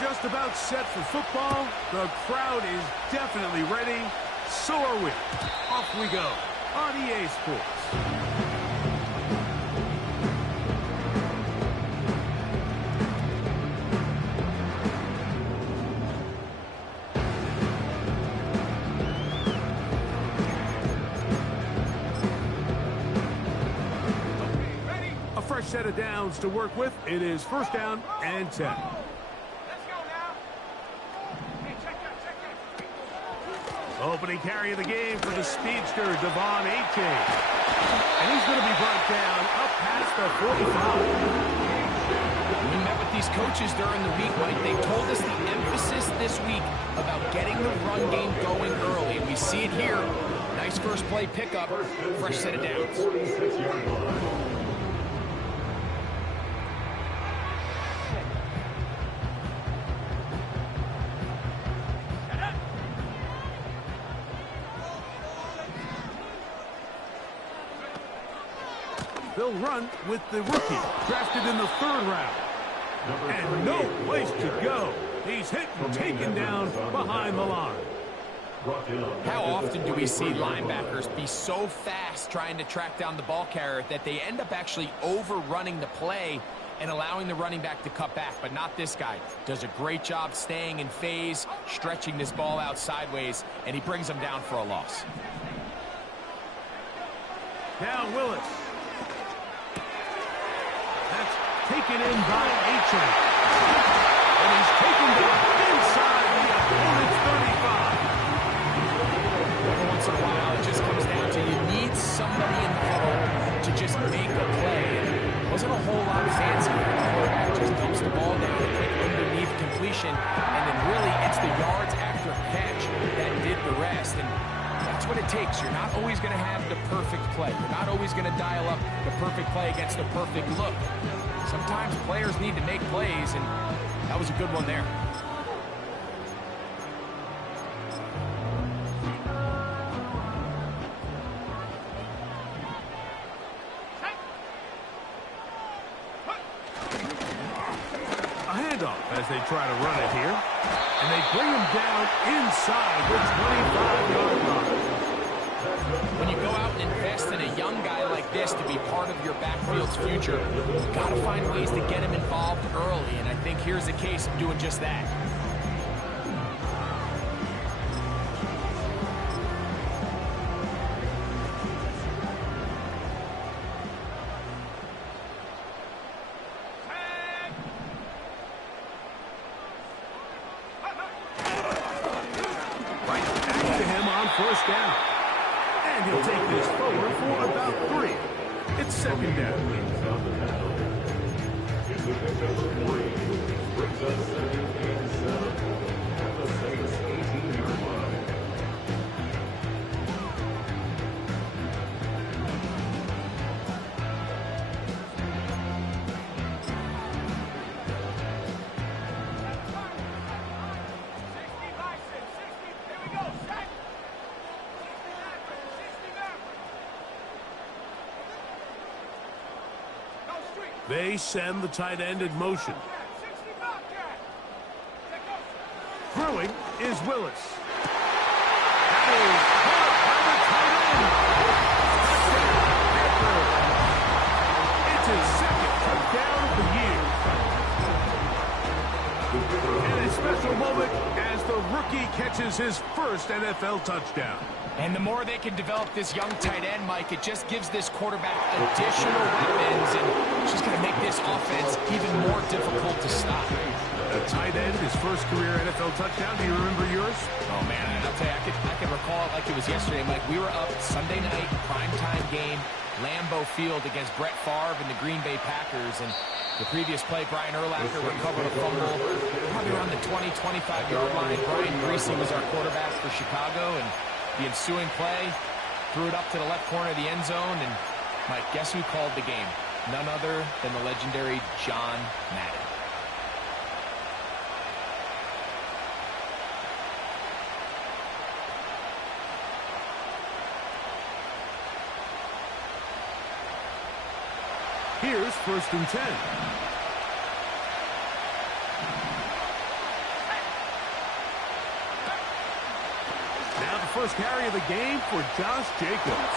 Just about set for football. The crowd is definitely ready. So are we. Off we go on EA Sports. Set of downs to work with. It is first down and 10. Let's go now. Hey, check that. Opening carry of the game for the speedster, Devon Achane. And he's going to be brought down up past the 45. We met with these coaches during the week, Mike. They told us the emphasis this week about getting the run game going early. And we see it here. Nice first play pickup. Fresh set of downs. They'll run with the rookie, drafted in the 3rd round. And no place to go. He's hit and taken down behind the line. How often do we see linebackers be so fast trying to track down the ball carrier that they end up actually overrunning the play and allowing the running back to cut back? But not this guy. Does a great job staying in phase, stretching this ball out sideways, and he brings them down for a loss. Now Willis. That's taken in by Achane. And he's taken down inside the opponent's 35. Every once in a while, it just comes down to you need somebody in the huddle to just make a play. It wasn't a whole lot fancy. The quarterback just dumps the ball down, a quick underneath completion, and then really it's the yards after catch that did the rest. And that's what it takes. You're not always going to have the perfect play. You're not always going to dial up the perfect play against the perfect look. Sometimes players need to make plays, and that was a good one there. A handoff as they try to run it here. And they bring him down inside the 25-yard line. When you go out and invest in a young guy like this to be part of your backfield's future, you've got to find ways to get him involved early, and I think here's a case of doing just that. First down. And he'll take this forward for about 3. It's second down. They send the tight end in motion. Throwing is Willis. That is caught by the tight end. It's his 2nd touchdown of the year. And a special moment as the rookie catches his first NFL touchdown. And the more they can develop this young tight end, Mike, it just gives this quarterback additional weapons, and it's just going to make this offense even more difficult to stop. The tight end, his first career NFL touchdown. Do you remember yours? Oh, man, I'll tell you, I can recall it like it was yesterday, Mike. We were up Sunday night, primetime game, Lambeau Field against Brett Favre and the Green Bay Packers, and the previous play, Brian Urlacher recovered a fumble probably around the 20, 25-yard line. Brian Greasy was our quarterback for Chicago, and the ensuing play, threw it up to the left corner of the end zone, and Mike, guess who called the game? None other than the legendary John Madden. Here's 1st and 10. first carry of the game for Josh Jacobs.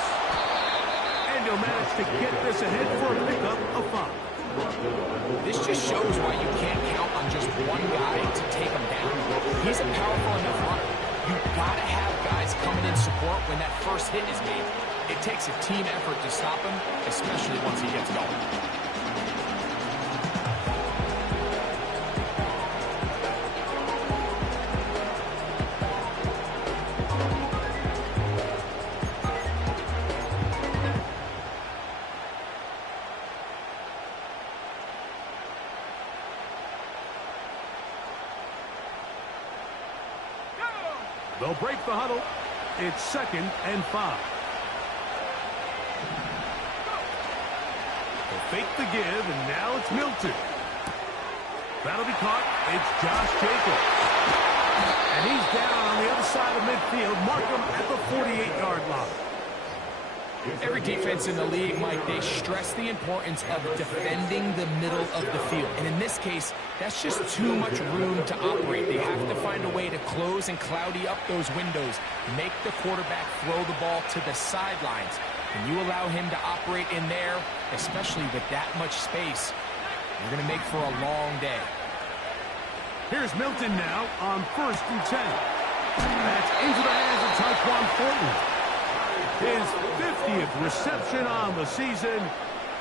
And he'll manage to get this ahead for a pickup of 5. This just shows why you can't count on just one guy to take him down. He's a powerful enough runner. You've got to have guys coming in support when that first hit is made. It takes a team effort to stop him, especially once he gets going. They'll break the huddle. It's 2nd and 5. They'll fake the give, and now it's Milton. That'll be caught. It's Josh Jacobs. And he's down on the other side of midfield. Mark him at the 48-yard line. Every defense in the league, Mike, they stress the importance of defending the middle of the field. And in this case, that's just too much room to operate. They have to find a way to close and cloudy up those windows, make the quarterback throw the ball to the sidelines. When you allow him to operate in there, especially with that much space, you're going to make for a long day. Here's Milton now on 1st and 10. That's into the hands of Tyquan Thornton. His 50th reception on the season,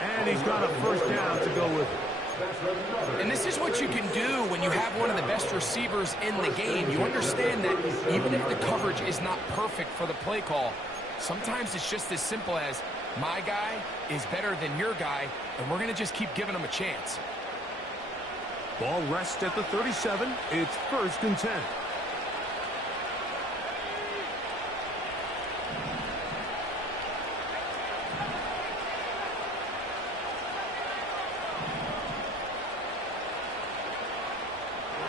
and he's got a first down to go with it. And this is what you can do when you have one of the best receivers in the game. You understand that even if the coverage is not perfect for the play call, sometimes it's just as simple as, my guy is better than your guy, and we're going to just keep giving him a chance. Ball rests at the 37. It's 1st and 10.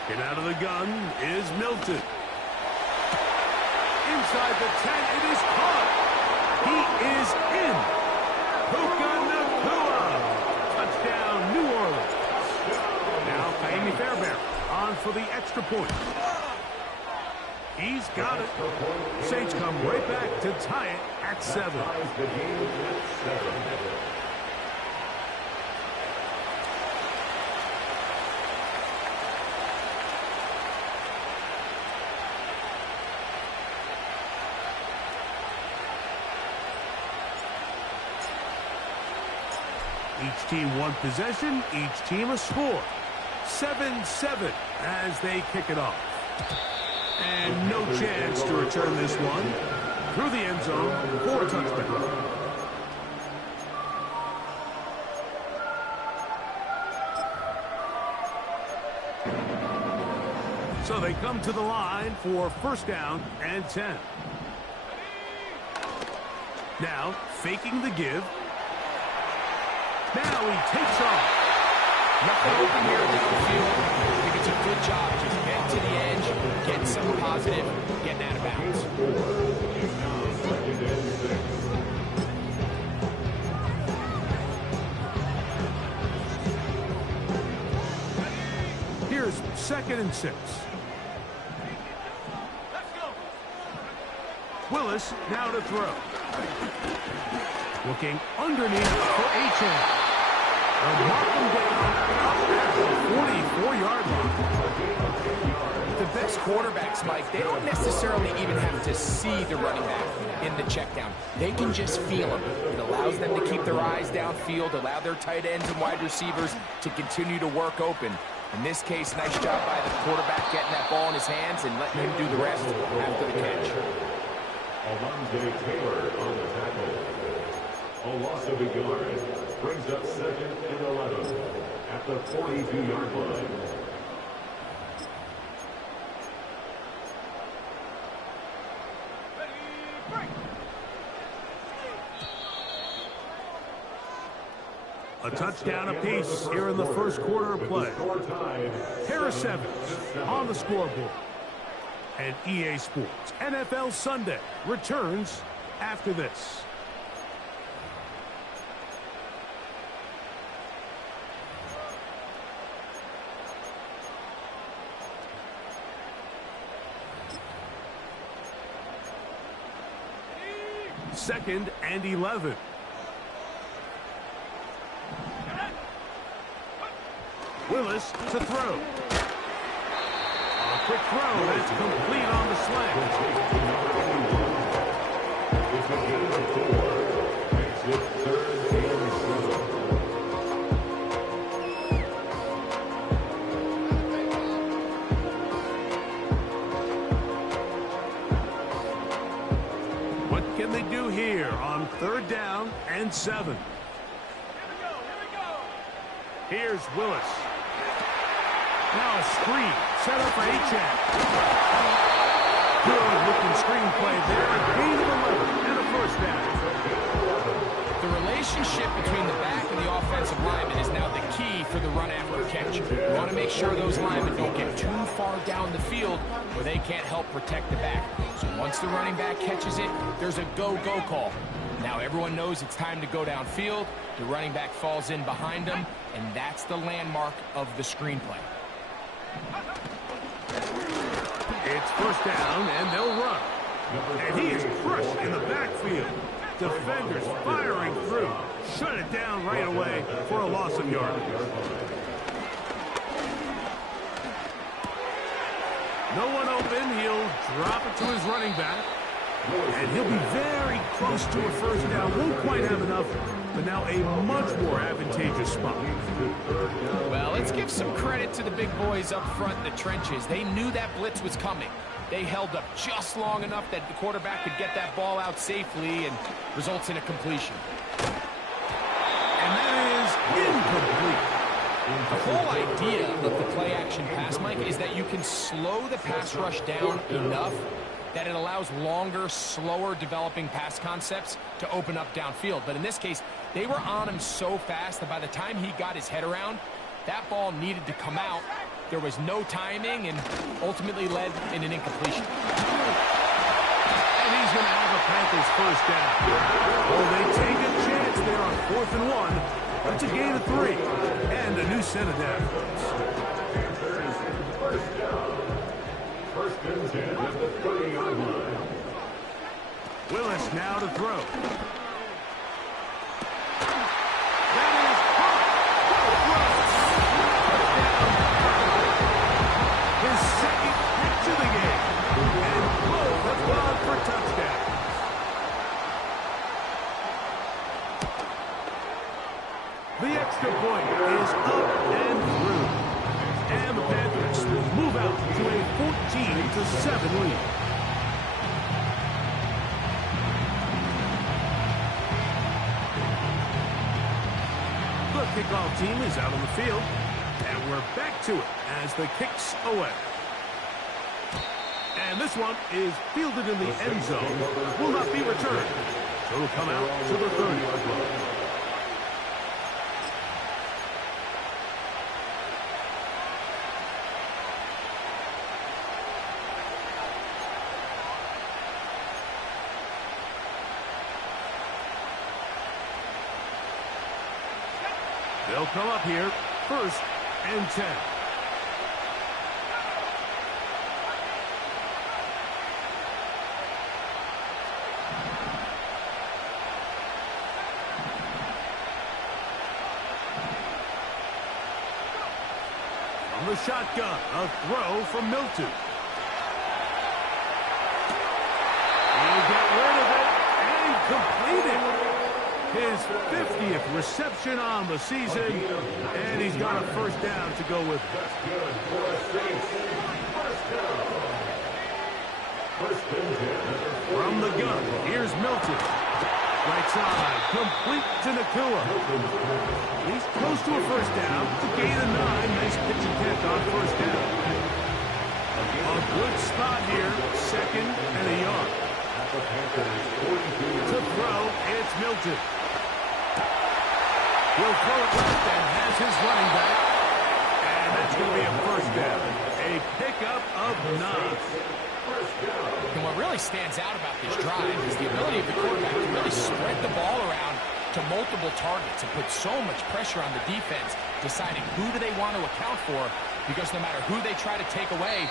Working out of the gun is Milton. Inside the 10, it is caught. He is in. Puka Nacua. Touchdown, New Orleans. Now Fahimi Fairbairn on for the extra point. He's got it. Saints come right back to tie it at 7. Each team one possession, each team a score. 7-7 as they kick it off. And no chance to return this one through the end zone for a touchdown. So they come to the line for 1st down and 10. Now faking the give. Now he takes off. Nothing open here downfield. I think it's a good job just getting to the edge, getting something positive, getting out of bounds. Here's 2nd and 6. Willis now to throw. Looking underneath for Achane. And mark him down at the 44-yard line. The best quarterbacks, Mike, they don't necessarily even have to see the running back in the check down. They can just feel him. It allows them to keep their eyes downfield, allow their tight ends and wide receivers to continue to work open. In this case, nice job by the quarterback getting that ball in his hands and letting him do the rest after the catch. Alonzo Taylor on the tackle. A loss of a yard brings up 2nd and 11 at the 42-yard line. A touchdown apiece here in the first quarter of play. Harris Evans on the scoreboard. And EA Sports NFL Sunday returns after this. 2nd and 11. Willis to throw. A quick throw that's complete on the slant. It's a gain of 4. Makes it 3rd and 7. What can they do here on 3rd down and 7? Here's Willis. Now a screen set up for Achane. Good looking screenplay there. A gain of 11 and a 1st down. The relationship between the back and the offensive lineman is now the key for the run after catch. You want to make sure those linemen don't get too far down the field where they can't help protect the back. So once the running back catches it, there's a go-go call. Now everyone knows it's time to go downfield. The running back falls in behind them, and that's the landmark of the screenplay. It's 1st down, and they'll run. And he is crushed in the backfield. Defenders firing through. Shut it down right away for a loss of yardage. No one open. He'll drop it to his running back. And he'll be very close to a 1st down. Won't quite have enough, but now a much more advantageous spot. Well, let's give some credit to the big boys up front in the trenches. They knew that blitz was coming. They held up just long enough that the quarterback could get that ball out safely and results in a completion. And that is incomplete. The whole idea of the play-action pass, Mike, is that you can slow the pass rush down enough that it allows longer, slower developing pass concepts to open up downfield. But in this case, they were on him so fast that by the time he got his head around, that ball needed to come out. There was no timing and ultimately led in an incompletion. And he's going to have a Panthers 1st down. Oh, they take a chance there on 4th and 1. That's a gain of 3. And a new set of downs. Panthers 1st down. 1st and 10 at the 30-yard line. Willis now to throw. That is caught. His 2nd catch of the game. And both have gone for touchdowns. The extra point is up and through. And the Panthers move out to a 14-7 lead. The kickoff team is out on the field, and we're back to it as the kick's away. And this one is fielded in the end zone, will not be returned. So it'll come out to the 30-yard line. They'll come up here, 1st and 10. From the shotgun, a throw from Milton. He'll get rid of it and complete it. His 50th reception on the season, and he's got a 1st down to go with it. That's good for a Saints. 1st down. 1st and 10. From the gun, here's Milton. Right side, complete to Nakua. He's close to a 1st down. It's a gain of 9. Nice pitch and catch on 1st down. A good spot here, 2nd and a yard. To throw, it's Milton. He'll throw it left and has his running back. And that's going to be a 1st down. A pickup of 9. And what really stands out about this drive is the ability of the quarterback to really spread the ball around to multiple targets and put so much pressure on the defense, deciding who do they want to account for, because no matter who they try to take away,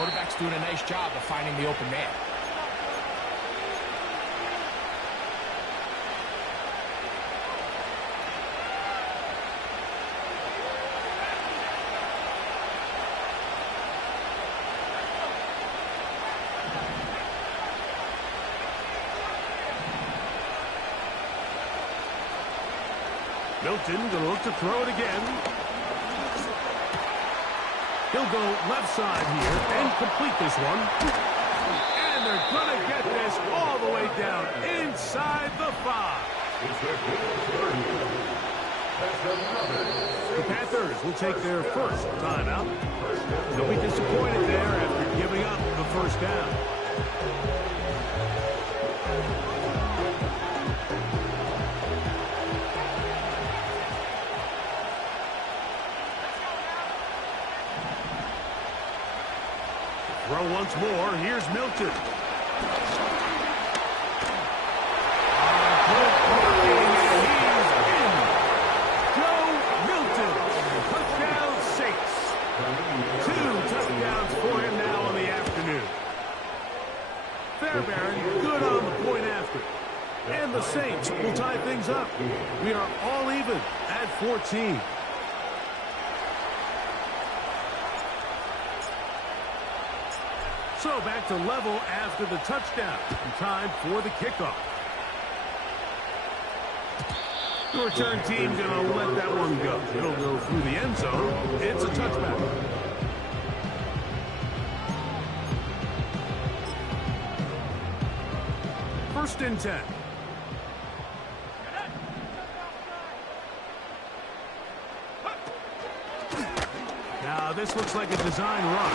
quarterback's doing a nice job of finding the open man. Milton going to look to throw it again. He'll go left side here and complete this one. And they're going to get this all the way down inside the 5. The Panthers will take their first timeout. They'll be disappointed there after giving up the first down. Throw once more. Here's Milton. Good blocking, and he's in. Joe Milton, touchdown 6. 2 touchdowns for him now in the afternoon. Fairbairn, good on the point after. And the Saints will tie things up. We are all even at 14. So back to level after the touchdown. Time for the kickoff. The return team going to let that one go. It'll go through the end zone. It's a touchback. First and 10. Now this looks like a design run.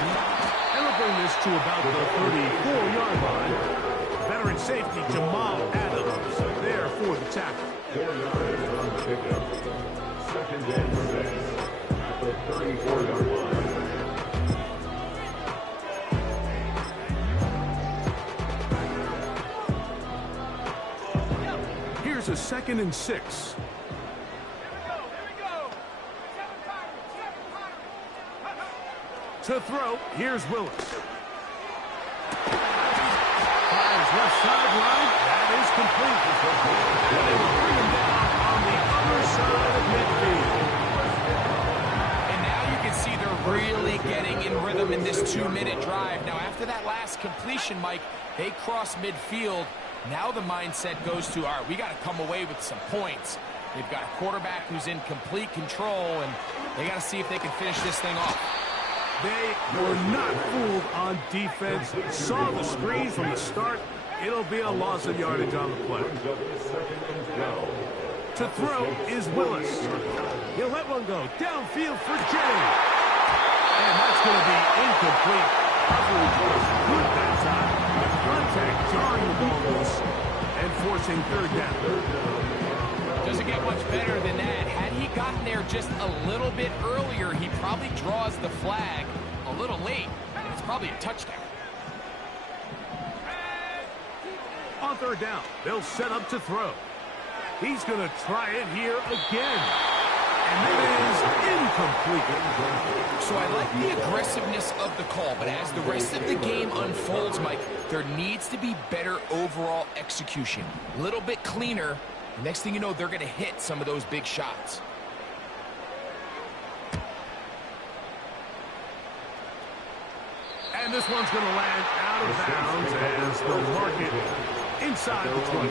And we'll bring this to about the 34-yard line. Veteran safety Jamal Adams there for the tackle. 4 yards on the pickup. Second and 6 at the 34-yard line. Here's a 2nd and 6. To throw, here's Willis. Fires left sideline. That is complete. And they will bring him down on the other side of midfield. And now you can see they're really getting in rhythm in this 2-minute drive. Now, after that last completion, Mike, they cross midfield. Now the mindset goes to, all right, we got to come away with some points. They've got a quarterback who's in complete control, and they got to see if they can finish this thing off. They were not fooled on defense. Saw the screen from the start. It'll be a loss of yardage on the play. To throw is Willis. He'll let one go downfield for Jennings. And that's going to be incomplete. Coverage was good that time. The contact jarring the ball loose and forcing 3rd down. Doesn't get much better than that. Had he gotten there just a little bit earlier, he probably draws the flag a little late, and it's probably a touchdown. On 3rd down, they'll set up to throw. He's going to try it here again. And that is incomplete. So I like the aggressiveness of the call, but as the rest of the game unfolds, Mike, there needs to be better overall execution. A little bit cleaner. The next thing you know, they're going to hit some of those big shots. And this one's going to land out of bounds as they'll mark it inside the 20.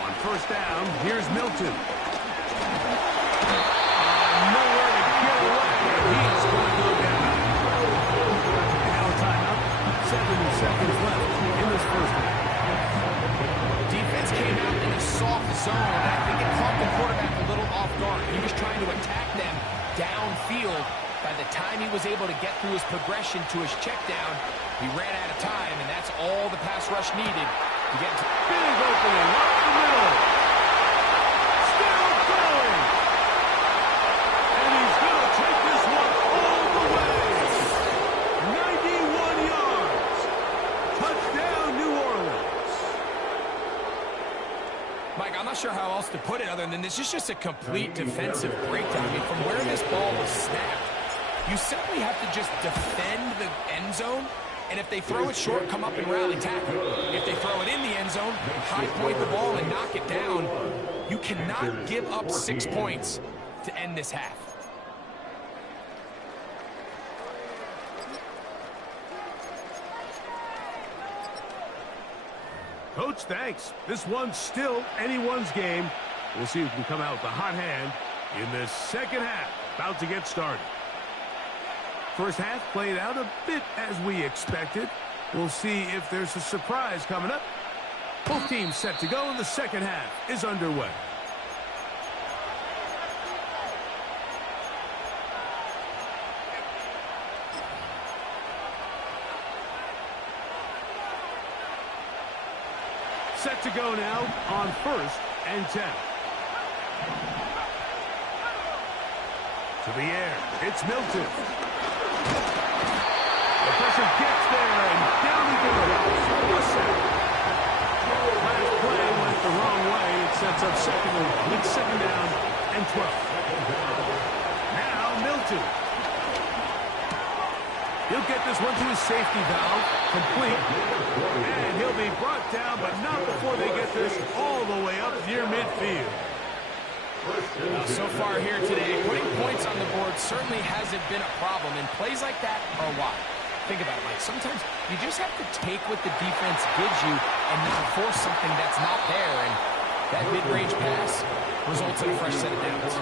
On 1st down, here's Milton. Nowhere to get away. He's going to go down. And now a timeout. 7 seconds left in this first half. Defense came out in a soft zone, and I think it caught the quarterback a little off guard. He was trying to attack them downfield. By the time he was able to get through his progression to his check down, he ran out of time, and that's all the pass rush needed to get to big opening up the middle. Still going. And he's going to take this one all the way. 91 yards. Touchdown, New Orleans. Mike, I'm not sure how else to put it other than this is just a complete defensive breakdown. I mean, from where this ball was snapped, you simply have to just defend the end zone And if they throw it short, come up and rally tackle. If they throw it in the end zone, high point the ball and knock it down. You cannot give up 6 points to end this half. Coach, thanks. This one's still anyone's game. We'll see who can come out with the hot hand in this second half. About to get started. First half played out a bit as we expected. We'll see if there's a surprise coming up. Both teams set to go, and the second half is underway. Set to go now on 1st and 10. To the air, it's Milton. The pressure gets there, and down he goes. A sack. Last play went the wrong way. It sets up second down and 12. Now Milton. He'll get this one to his safety valve, complete. And he'll be brought down, but not before they get this all the way up near midfield. So far here today, putting points on the board certainly hasn't been a problem, and plays like that are why. Think about it, Mike. Sometimes you just have to take what the defense gives you and not force something that's not there, and that mid-range pass results in a fresh set of downs.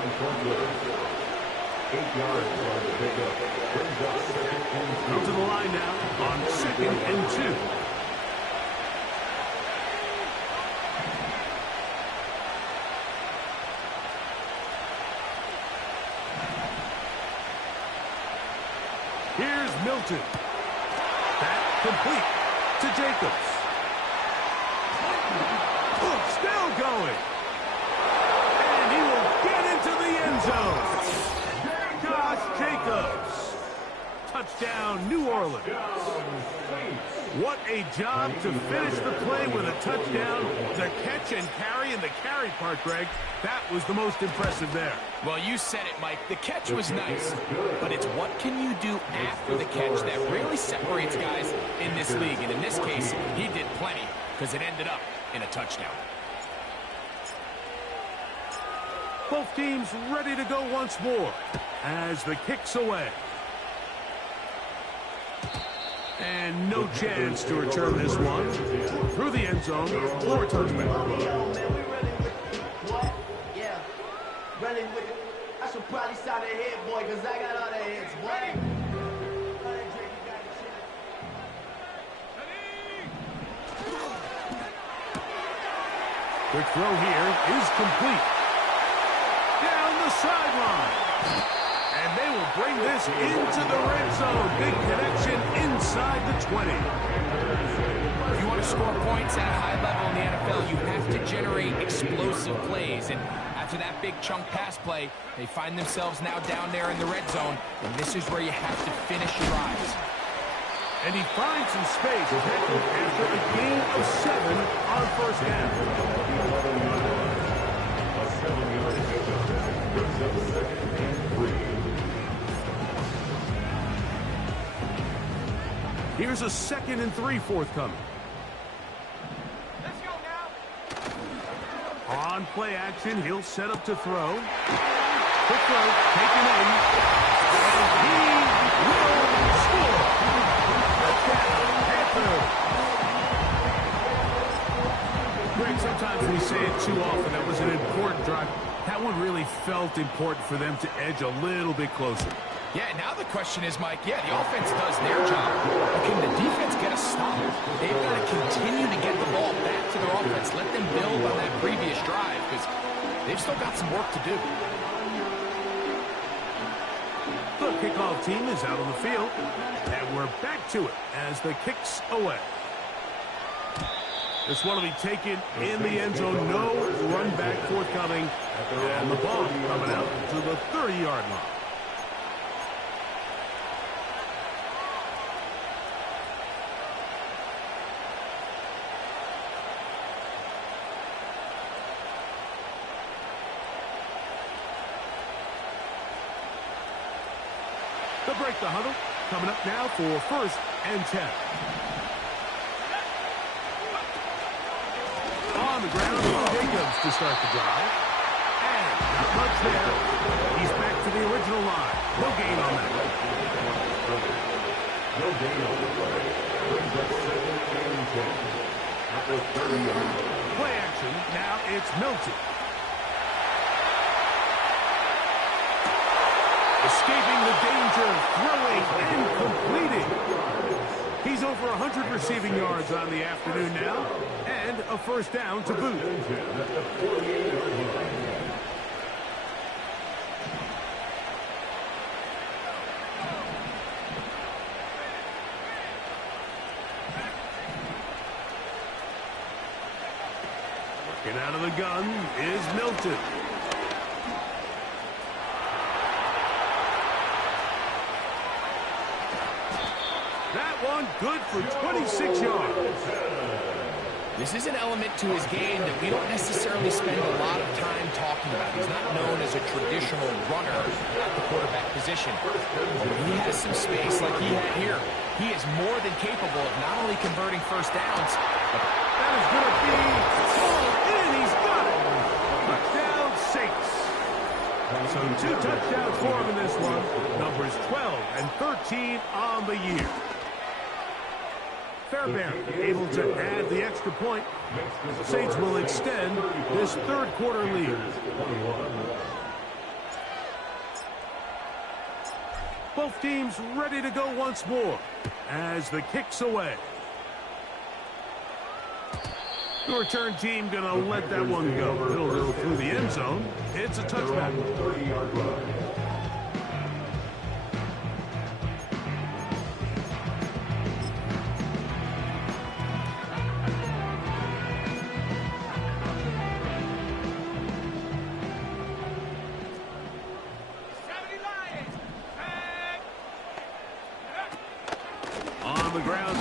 8 yards on the pickup. Brings up second and 2. Go to the line now on 2nd and 2. Here's Milton. That complete to Jacobs. Still going. And he will get into the end zone. Josh Jacobs. Touchdown, New Orleans. What a job to finish the play with a touchdown. The catch and carry, and the carry part, Greg, that was the most impressive there. Well, you said it, Mike. The catch was nice, but it's what can you do after the catch that really separates guys in this league. And in this case, he did plenty because it ended up in a touchdown. Both teams ready to go once more as the kick's away. And no chance to return this one through the end zone for a touchback. Yeah, running with it. I should probably sign a head, boy, because I got all the heads, boy. Quick throw here is complete. Down the sideline. And they will bring this into the red zone. Big connection inside the 20. If you want to score points at a high level in the NFL, you have to generate explosive plays. And after that big chunk pass play, they find themselves now down there in the red zone. And this is where you have to finish drives. And he finds some space after a gain of 7 on first down. A 7-yard pickup. Brings up second and 3. Here's a 2nd and 3 forthcoming. Let's go now. On play action, he'll set up to throw. Quick throw, taken in. And he will score. Touchdown, Panthers. Greg, sometimes we say it too often. That was an important drive. That one really felt important for them to edge a little bit closer. Yeah, now the question is, Mike, the offense does their job, but can the defense get a stop? They've got to continue to get the ball back to their offense. Let them build on that previous drive, because they've still got some work to do. The kickoff team is out on the field, and we're back to it as the kick's away. This one will be taken in the end zone. No run back forthcoming, and the ball coming out to the 30-yard line. To break the huddle, coming up now for 1st and 10. On the ground, Jacobs to start the drive. And not much there. He's back to the original line. No gain on that. No gain on the play. Brings up 2nd and 10. At the 30-yard line. Play action. Now it's Milton. Escaping the danger, throwing and completing. He's over 100 receiving yards on the afternoon now, and a 1st down to boot. Working out of the gun is Milton. Good for 26 yards. This is an element to his game that we don't necessarily spend a lot of time talking about. He's not known as a traditional runner at the quarterback position. He has some space like he had here. He is more than capable of not only converting 1st downs. That is going to be pulled in. He's got it. Touchdown Saints. So 2 touchdowns for him in this one. Numbers 12 and 13 on the year. Fairbairn able to add the extra point. Saints will extend this 3rd quarter lead. Both teams ready to go once more as the kick's away. The return team going to let that one go. It'll go through the end zone. It's a touchback. 30-yard line.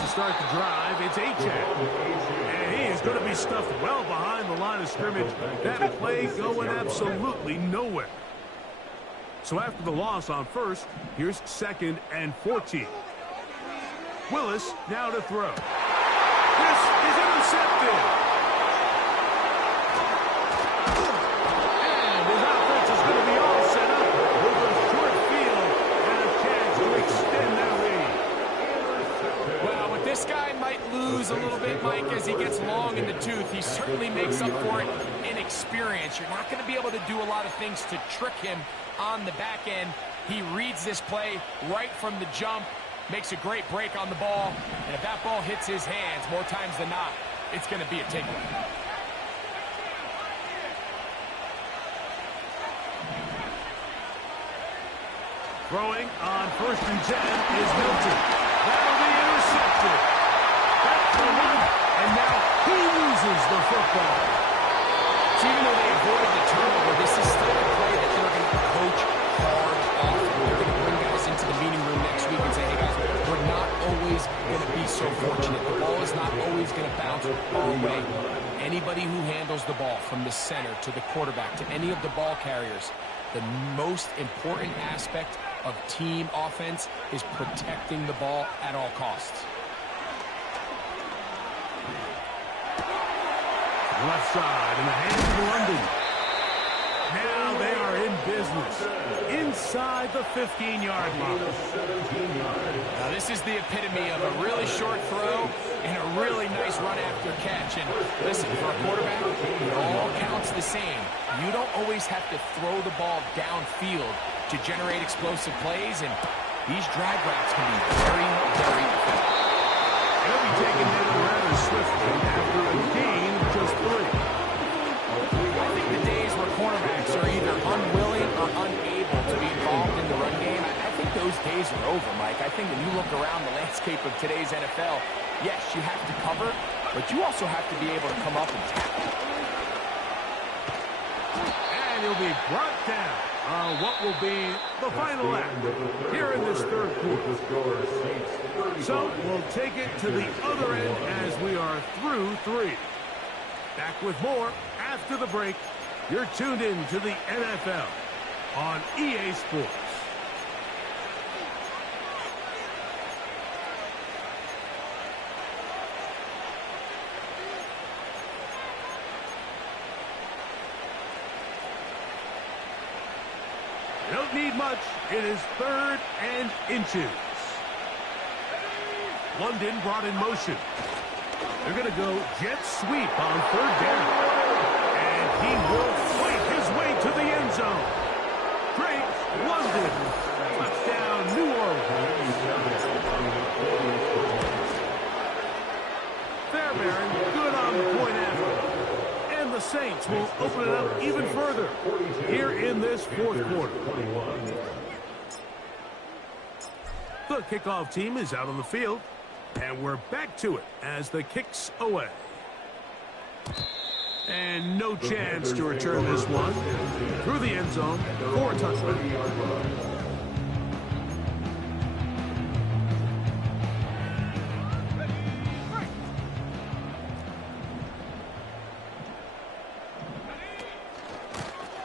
Start the drive. It's Achek. And he is going to be stuffed well behind the line of scrimmage. That play going absolutely nowhere. So after the loss on 1st, here's 2nd and 14. Willis now to throw. This is intercepted. And his offense is going to be all set up with a short field and a chance to extend that lead. Well, this guy might lose a little bit, Mike, as he gets long in the tooth. He certainly makes up for it in experience. You're not going to be able to do a lot of things to trick him on the back end. He reads this play right from the jump, makes a great break on the ball, and if that ball hits his hands more times than not, it's going to be a takeaway. Throwing on 1st and 10 is Milton. That'll be intercepted. That's the one. And now he loses the football. So even though they avoided the turnover, this is still a play that they're going to coach hard off. They're going to bring guys into the meeting room next week and say, hey guys, we're not always going to be so fortunate. The ball is not always going to bounce our way. Anybody who handles the ball from the center to the quarterback to any of the ball carriers, the most important aspect of team offense is protecting the ball at all costs. Left side in the hands of London. Now they are in business. Inside the 15-yard line. Now this is the epitome of a really short throw and a really nice run after catch. And listen, for a quarterback, it all counts the same. You don't always have to throw the ball downfield to generate explosive plays, and these drag routes can be very, very effective. They'll be taken in rather swiftly after a gain of just 3. I think the days where cornerbacks are either unwilling or unable to be involved in the run game, I think those days are over, Mike. I think when you look around the landscape of today's NFL, yes, you have to cover, but you also have to be able to come up and tackle. And he'll be brought down on what will be the final act here in this 3rd quarter. So we'll take it to the other end as we are through 3. Back with more after the break. You're tuned in to the NFL on EA Sports. Don't need much. It is 3rd and inches. London brought in motion. They're going to go jet sweep on 3rd down. And he will fight his way to the end zone. Drake, London, touchdown, New Orleans. Fairbairn, good on the point after. And the Saints will open it up even further here in this 4th quarter. The kickoff team is out on the field. And we're back to it as the kick's away. And no chance to return this one. Through the end zone for a touchdown.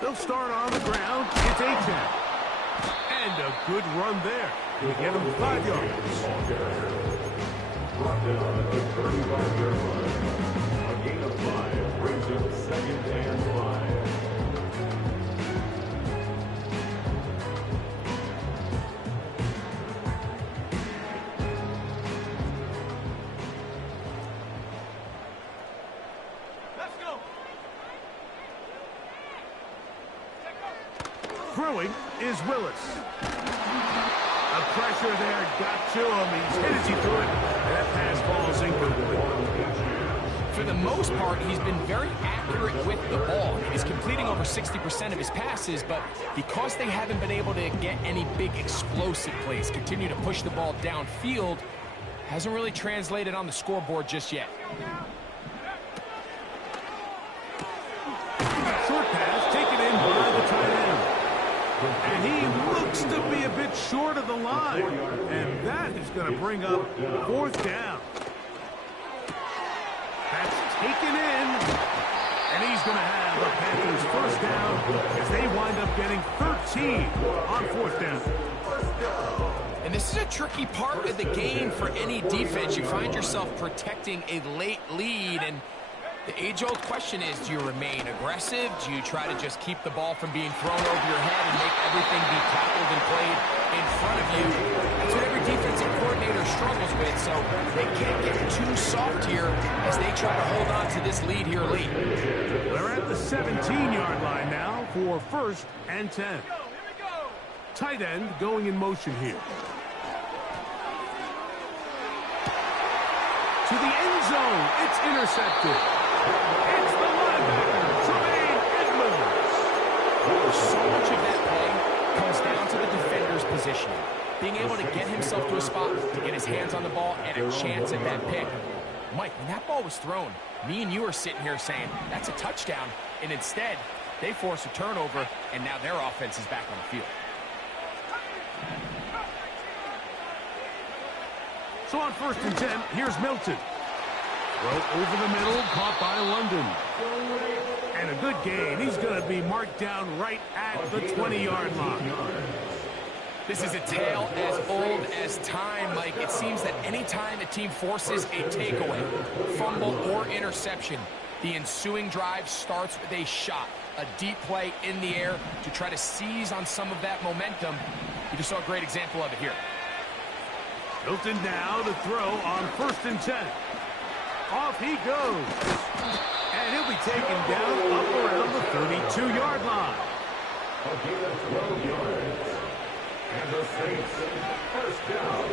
They'll start on the ground. It's A-10. And a good run there. They get him 5 yards. Brought down at the 35-yard line. A gain of 5 brings up 2nd and 5. Let's go. Throwing is Willis. The pressure there got to him. He's hit as he threw it. That pass falls incomplete. For the most part, he's been very accurate with the ball. He's completing over 60% of his passes, but because they haven't been able to get any big explosive plays, continue to push the ball downfield, hasn't really translated on the scoreboard just yet. Short pass taken in by the tight end. And he looks to be a bit short of the line. And that is going to bring up 4th down. That's taken in. And he's going to have the Panthers 1st down as they wind up getting 13 on 4th down. And this is a tricky part of the game for any defense. You find yourself protecting a late lead, and the age-old question is, do you remain aggressive? Do you try to just keep the ball from being thrown over your head and make everything be tackled and played in front of you? That's what every defensive coordinator struggles with, so they can't get too soft here as they try to hold on to this lead here late. They're at the 17-yard line now for 1st and 10. Here we go. Tight end going in motion here. To the end zone. It's intercepted. It's the linebacker, Tremaine Edmonds. So much of that play comes down to the defender's positioning. Being able to get himself to a spot, to get his hands on the ball, and a chance at that pick. Mike, when that ball was thrown, me and you are sitting here saying, that's a touchdown. And instead, they force a turnover, and now their offense is back on the field. So on 1st and 10, here's Milton. Throw over the middle, caught by London. And a good gain. He's going to be marked down right at the 20-yard line. This is a tale as old as time, Mike. It seems that anytime a team forces a takeaway, fumble, or interception, the ensuing drive starts with a shot, a deep play in the air to try to seize on some of that momentum. You just saw a great example of it here. Milton now to throw on 1st and 10. Off he goes. And he'll be taken down up around the 32-yard line. A gain of 12 yards. And the Saints, 1st down.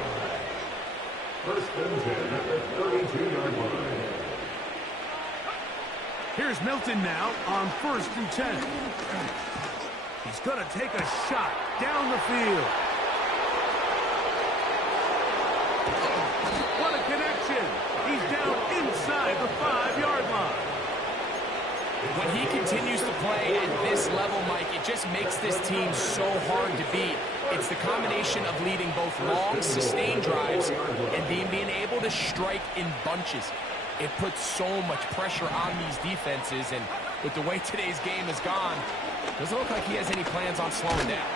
1st and 10 at the 32-yard line. Here's Milton now on 1st and 10. He's going to take a shot down the field. What a connection. He's down inside the 5-yard line. When he continues to play at this level, Mike, it just makes this team so hard to beat. It's the combination of leading both long, sustained drives and being able to strike in bunches. It puts so much pressure on these defenses, and with the way today's game has gone, doesn't look like he has any plans on slowing down.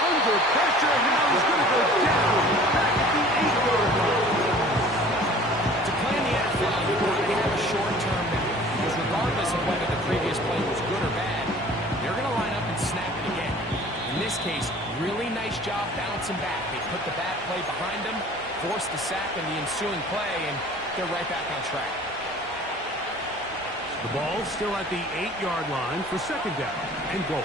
Under pressure, now he's going to go down back at the 8-yard line. To play in the NFL, you want to have a short-term memory, because regardless of whether the previous play was good or bad, they're going to line up and snap it again. In this case, really nice job bouncing back. They put the bad play behind them, forced the sack in the ensuing play, and they're right back on track. The ball still at the 8-yard line for second down and goal.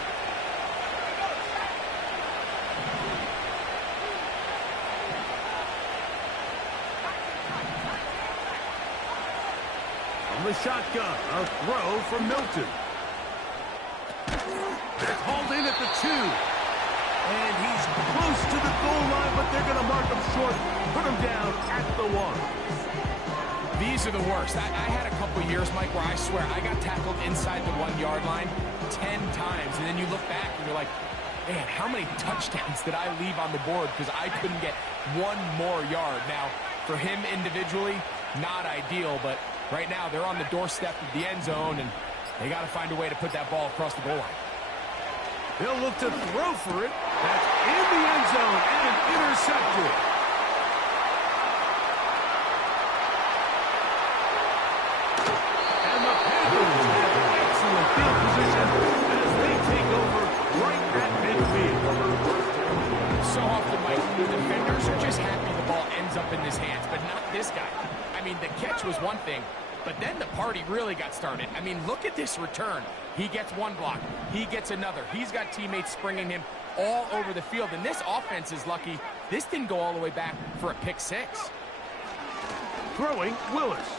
From the shotgun, a throw from Milton. That's hauled in at the 2. And he's close to the goal line, but they're going to mark him short, put him down at the 1. These are the worst. I had a couple years, Mike, where I swear I got tackled inside the 1-yard line 10 times, and then you look back and you're like, man, how many touchdowns did I leave on the board because I couldn't get one more yard? Now, for him individually, not ideal, but right now they're on the doorstep of the end zone, and they got to find a way to put that ball across the goal line. They'll look to throw for it. That's in the end zone and intercepted. And the Panthers have excellent field position as they take over right at midfield. So often, Mike, the defenders are just happy the ball ends up in his hands, but not this guy. I mean, the catch was one thing, but then the party really got started. I mean, look at this return. He gets one block. He gets another. He's got teammates springing him all over the field, and this offense is lucky this didn't go all the way back for a pick 6. Throwing, Willis.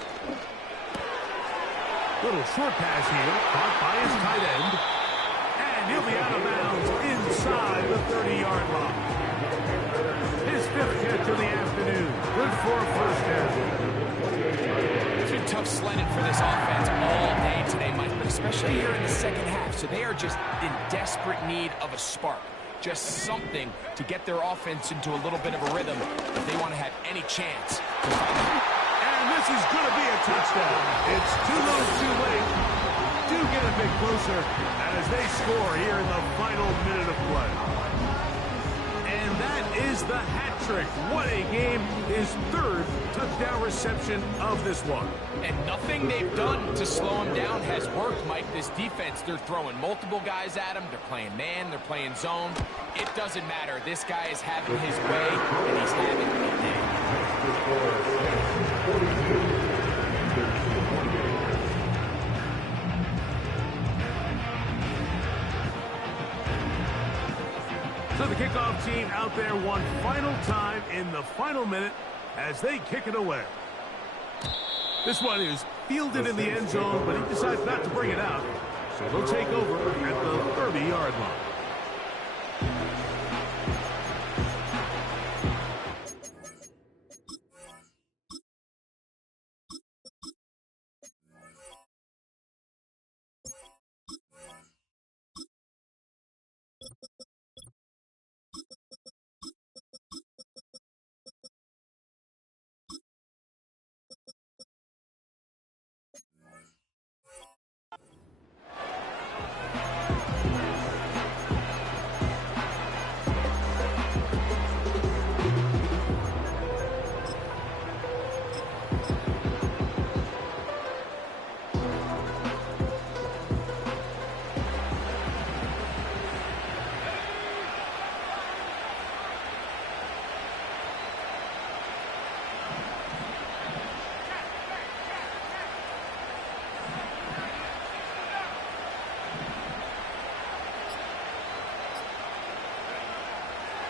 Little short pass here, caught by his tight end. And he'll be out of bounds inside the 30-yard line. His 5th catch of the afternoon. Good for a first down. It's been tough sledding for this offense all day today, Mike, but especially here in the second half. So they are just in desperate need of a spark. Just something to get their offense into a little bit of a rhythm if they want to have any chance to find out. And this is going to be a touchdown. It's too little, too late. Do get a bit closer as they score here in the final minute of play. And that is the hat trick. What a game. His 3rd touchdown reception of this one. And nothing they've done to slow him down has worked, Mike. This defense, they're throwing multiple guys at him. They're playing man. They're playing zone. It doesn't matter. This guy is having his way, and he's having a day. So the kickoff team out there one final time in the final minute as they kick it away. This one is fielded in the end zone, but he decides not to bring it out. So they'll take over at the 30-yard line.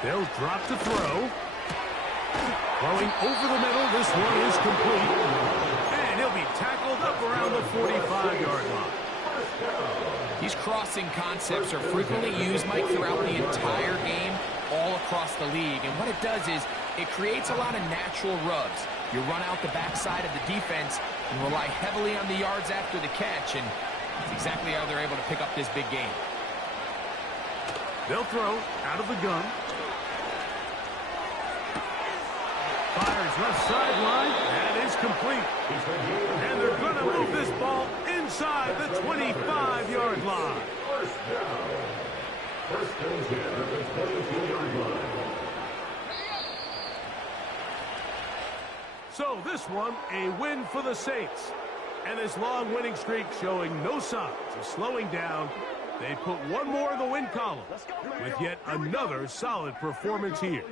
They'll drop to throw. Throwing over the middle. This one is complete. And he'll be tackled up around the 45-yard line. These crossing concepts are frequently used, Mike, throughout the entire game, all across the league. And what it does is it creates a lot of natural rubs. You run out the backside of the defense and rely heavily on the yards after the catch. And that's exactly how they're able to pick up this big game. They'll throw out of the gun. Fires left sideline. That is complete. And they're going to move this ball inside the 25-yard line. First down. First and 10 at the 22-yard line. So this one, a win for the Saints. And his long winning streak showing no signs of slowing down They put one more in the win column with yet another solid performance here.